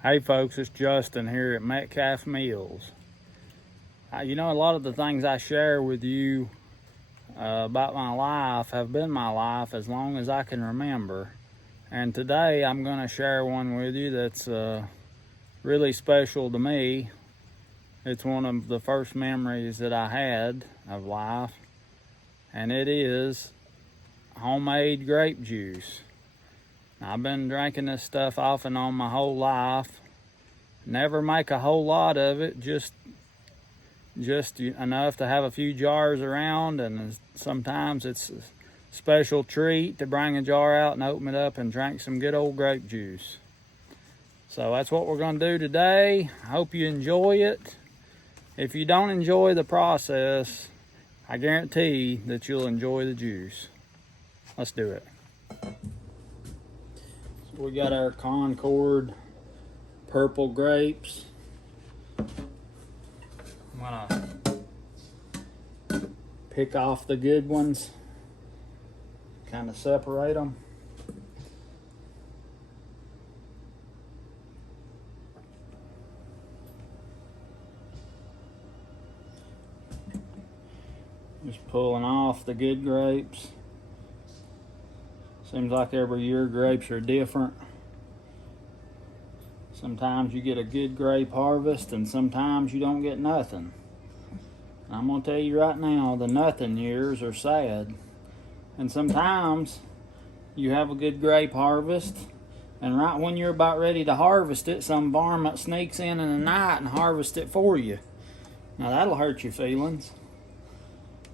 Hey folks, it's Justin here at Metcalf Meals. You know, a lot of the things I share with you about my life have been my life as long as I can remember. And today I'm going to share one with you that's really special to me. It's one of the first memories that I had of life, and it is homemade grape juice. Now, I've been drinking this stuff off and on my whole life. Never make a whole lot of it, just enough to have a few jars around, and sometimes it's a special treat to bring a jar out and open it up and drink some good old grape juice. So that's what we're going to do today. I hope you enjoy it. If you don't enjoy the process, I guarantee that you'll enjoy the juice. Let's do it. So we got our Concord purple grapes. I'm gonna pick off the good ones, kind of separate them. Just pulling off the good grapes. Seems like every year grapes are different. Sometimes you get a good grape harvest and sometimes you don't get nothing. And I'm going to tell you right now, the nothing years are sad. And sometimes you have a good grape harvest, and right when you're about ready to harvest it, some varmint sneaks in the night and harvests it for you. Now that'll hurt your feelings.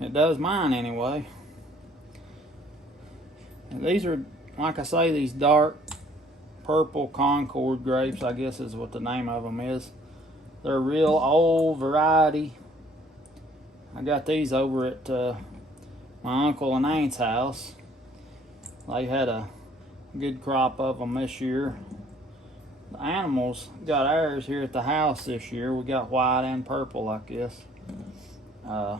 It does mine anyway. And these are, like I say, these dark purple Concord grapes, I guess is what the name of them is. They're a real old variety. I got these over at my uncle and aunt's house. They had a good crop of them this year. The animals got ours here at the house this year. We got white and purple, I guess. I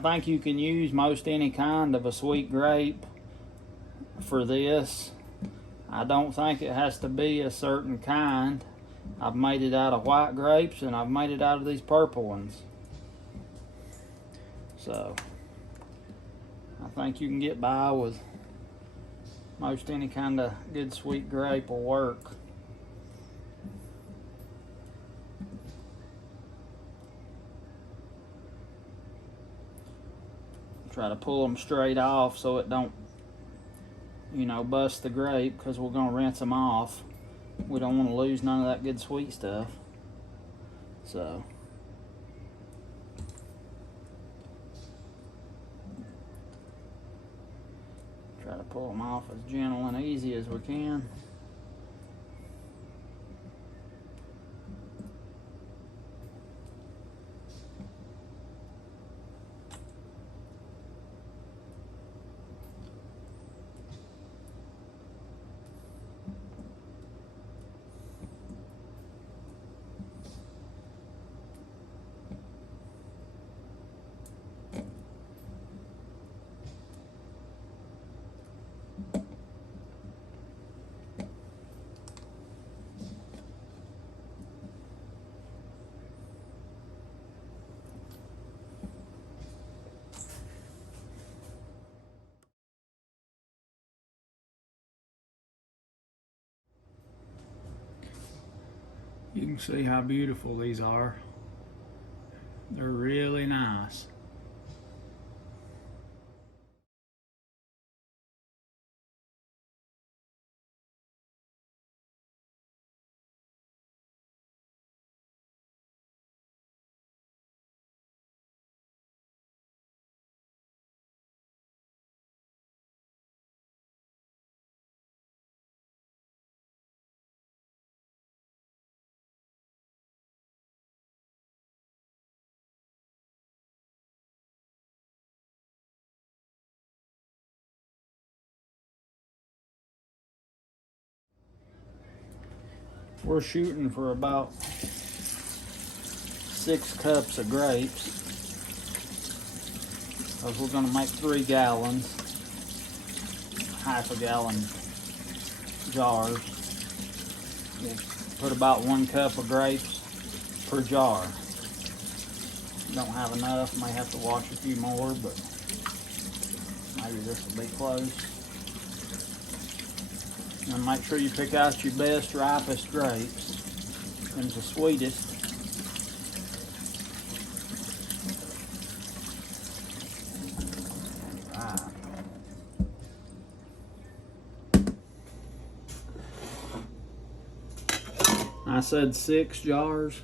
think you can use most any kind of a sweet grape for this. I don't think it has to be a certain kind. I've made it out of white grapes and I've made it out of these purple ones. So I think you can get by with most any kind of good sweet grape will work. Try to pull them straight off so it don't, bust the grape, because we're going to rinse them off. We don't want to lose none of that good sweet stuff. So try to pull them off as gentle and easy as we can. You can see how beautiful these are. They're really nice. We're shooting for about 6 cups of grapes, because we're going to make 3 gallons, half a gallon jars. We'll put about 1 cup of grapes per jar. Don't have enough, may have to wash a few more, but maybe this will be close. And make sure you pick out your best, ripest grapes and the sweetest. I said 6 jars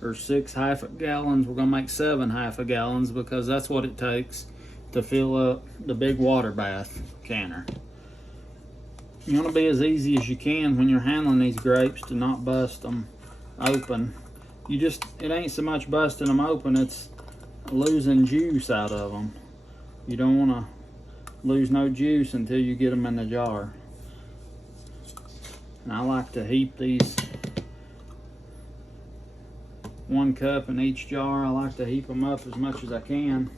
or 6 half-gallons. We're gonna make 7 half-gallons because that's what it takes to fill up the big water bath canner. You want to be as easy as you can when you're handling these grapes to not bust them open. It ain't so much busting them open, it's losing juice out of them. You don't want to lose no juice until you get them in the jar. And I like to heap these 1 cup in each jar. I like to heap them up as much as I can,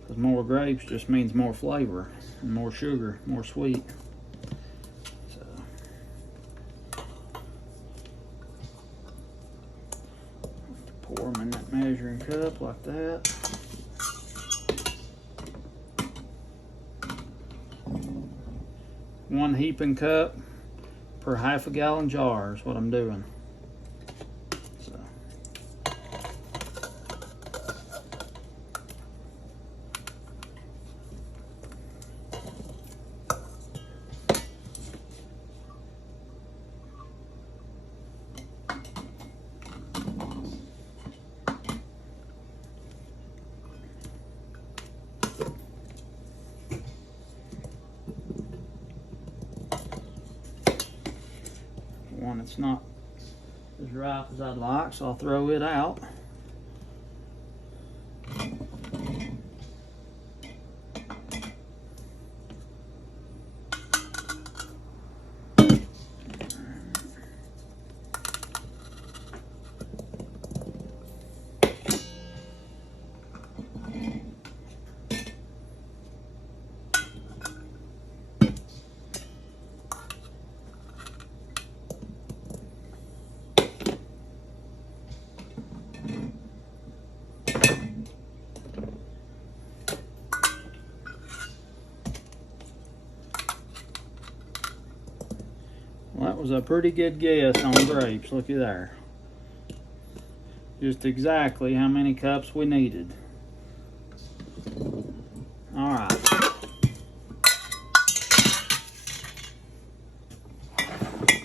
because more grapes just means more flavor and more sugar, more sweet. So pour them in that measuring cup like that. One heaping cup per half-a-gallon jar is what I'm doing. One that's not as ripe as I'd like, so I'll throw it out. Well, that was a pretty good guess on grapes. Looky there. Just exactly how many cups we needed. All right.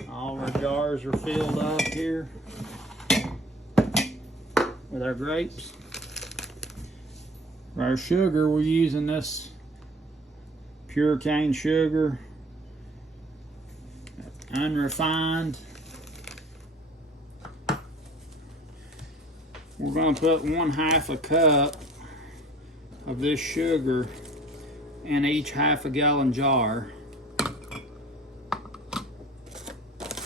All our jars are filled up here with our grapes. For our sugar, we're using this pure cane sugar, unrefined. We're going to put 1/2 cup of this sugar in each half-a-gallon jar.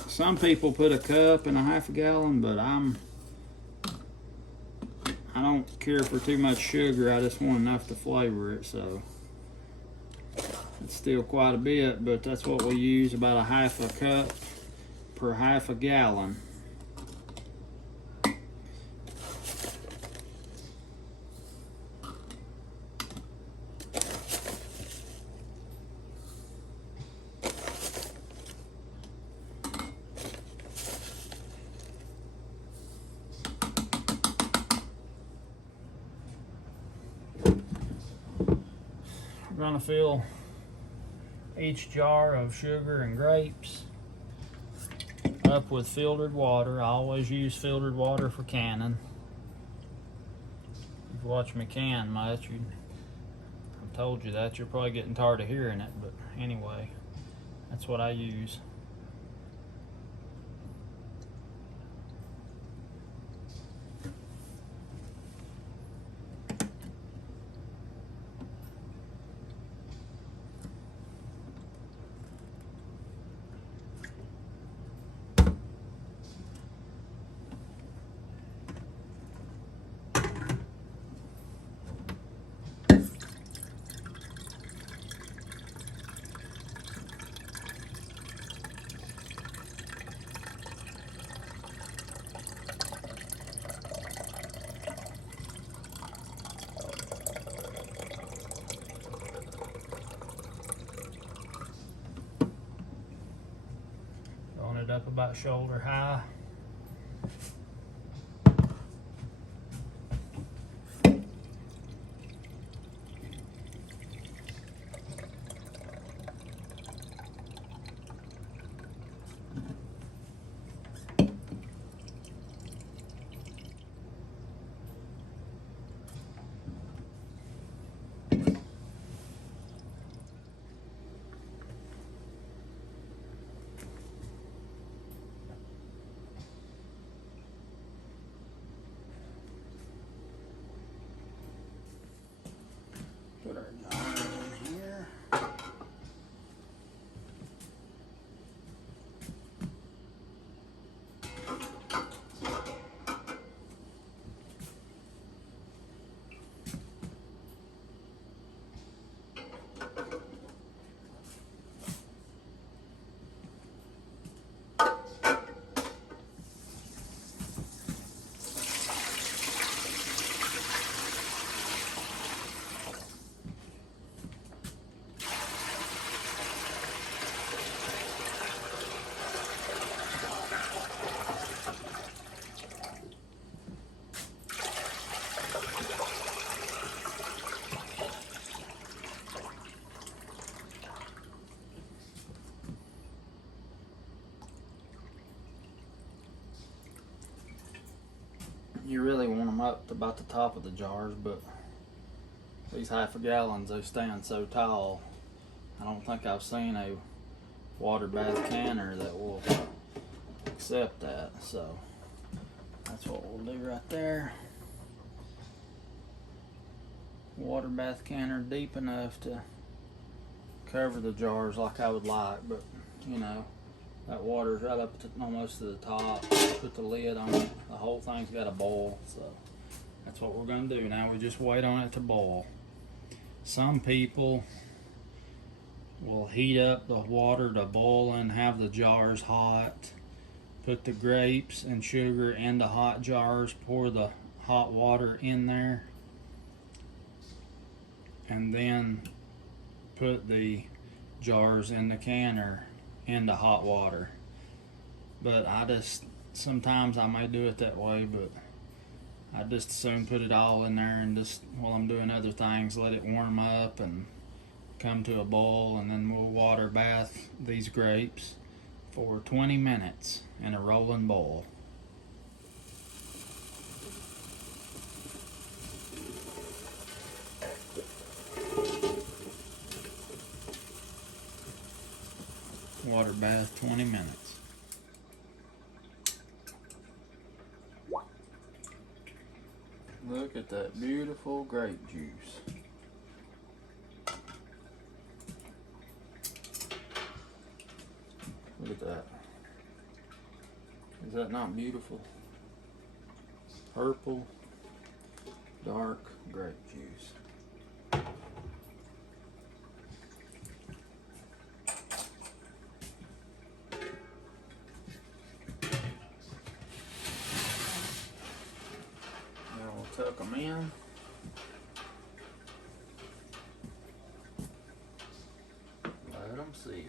Some people put a cup in a half-a-gallon, but I don't care for too much sugar. I just want enough to flavor it, so it's still quite a bit, but that's what we use, about 1/2 cup per half-a-gallon. We're going to fill each jar of sugar and grapes up with filtered water. I always use filtered water for canning. If you've watched me can much, I've told you that. You're probably getting tired of hearing it, but anyway, that's what I use. filling it up about shoulder high. Put our jars in here. You really want them up to about the top of the jars, but these half a gallons, they stand so tall. I don't think I've seen a water bath canner that will accept that, so that's what we'll do right there. Water bath canner deep enough to cover the jars like I would like, but you know, that water's right up to almost to the top. Put the lid on it. The whole thing's got to boil, so that's what we're going to do. Now we just wait on it to boil. Some people will heat up the water to boiling, have the jars hot, put the grapes and sugar into hot jars, pour the hot water in there, and then put the jars in the canner into hot water. But sometimes I may do it that way, but I just soon put it all in there and just, while I'm doing other things, let it warm up and come to a boil, and then we'll water bath these grapes for 20 minutes in a rolling boil. Water bath 20 minutes. Look at that beautiful grape juice. Look at that. Is that not beautiful? Purple, dark grape juice. Tuck them in. Let them seal.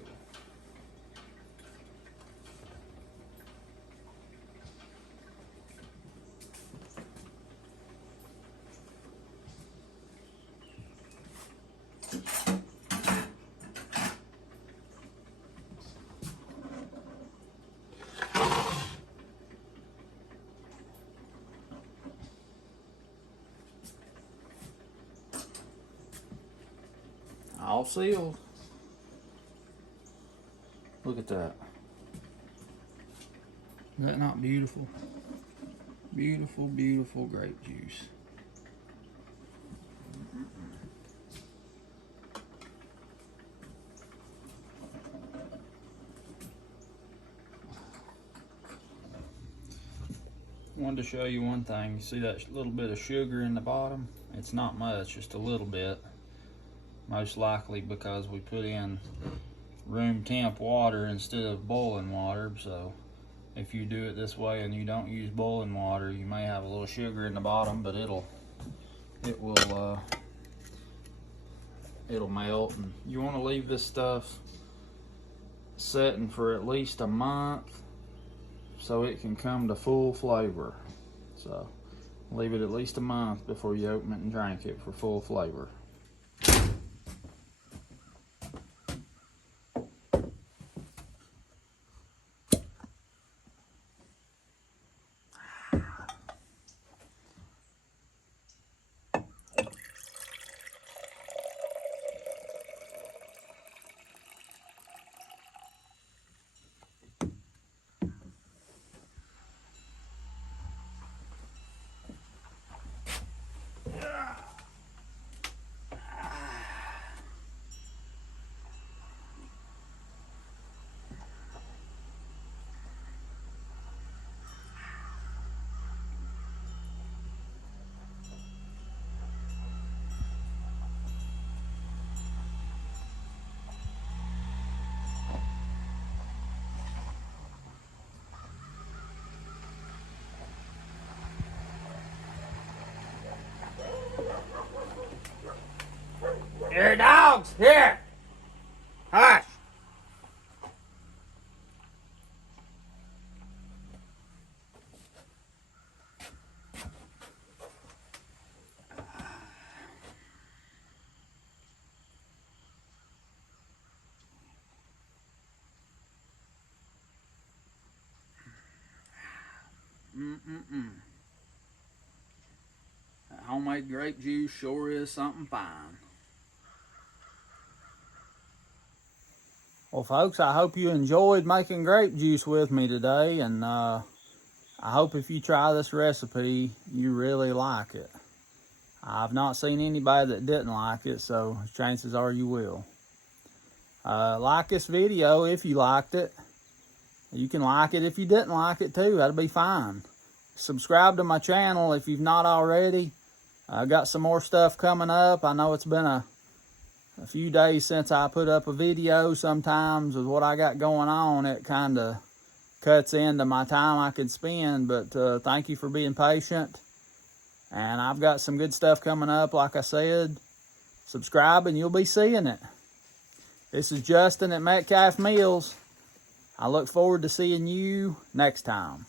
All sealed. Look at that. Is that not beautiful? Beautiful, beautiful grape juice. Wanted to show you one thing. You see that little bit of sugar in the bottom? It's not much, just a little bit. Most likely because we put in room temp water instead of boiling water. So if you do it this way and you don't use boiling water, you may have a little sugar in the bottom, but it'll melt. And you want to leave this stuff setting for at least a month so it can come to full flavor. So leave it at least a month before you open it and drink it for full flavor. Here, dogs, here! Hush! That homemade grape juice sure is something fine. Well, folks, I hope you enjoyed making grape juice with me today, and I hope if you try this recipe, you really like it. I've not seen anybody that didn't like it, so chances are you will. Like this video if you liked it. You can like it if you didn't like it too, that'll be fine. Subscribe to my channel if you've not already. I got some more stuff coming up. I know it's been a few days since I put up a video. Sometimes with what I got going on, it kind of cuts into my time I could spend, but thank you for being patient. And I've got some good stuff coming up, like I said. Subscribe and you'll be seeing it. This is Justin at Metcalf Meals. I look forward to seeing you next time.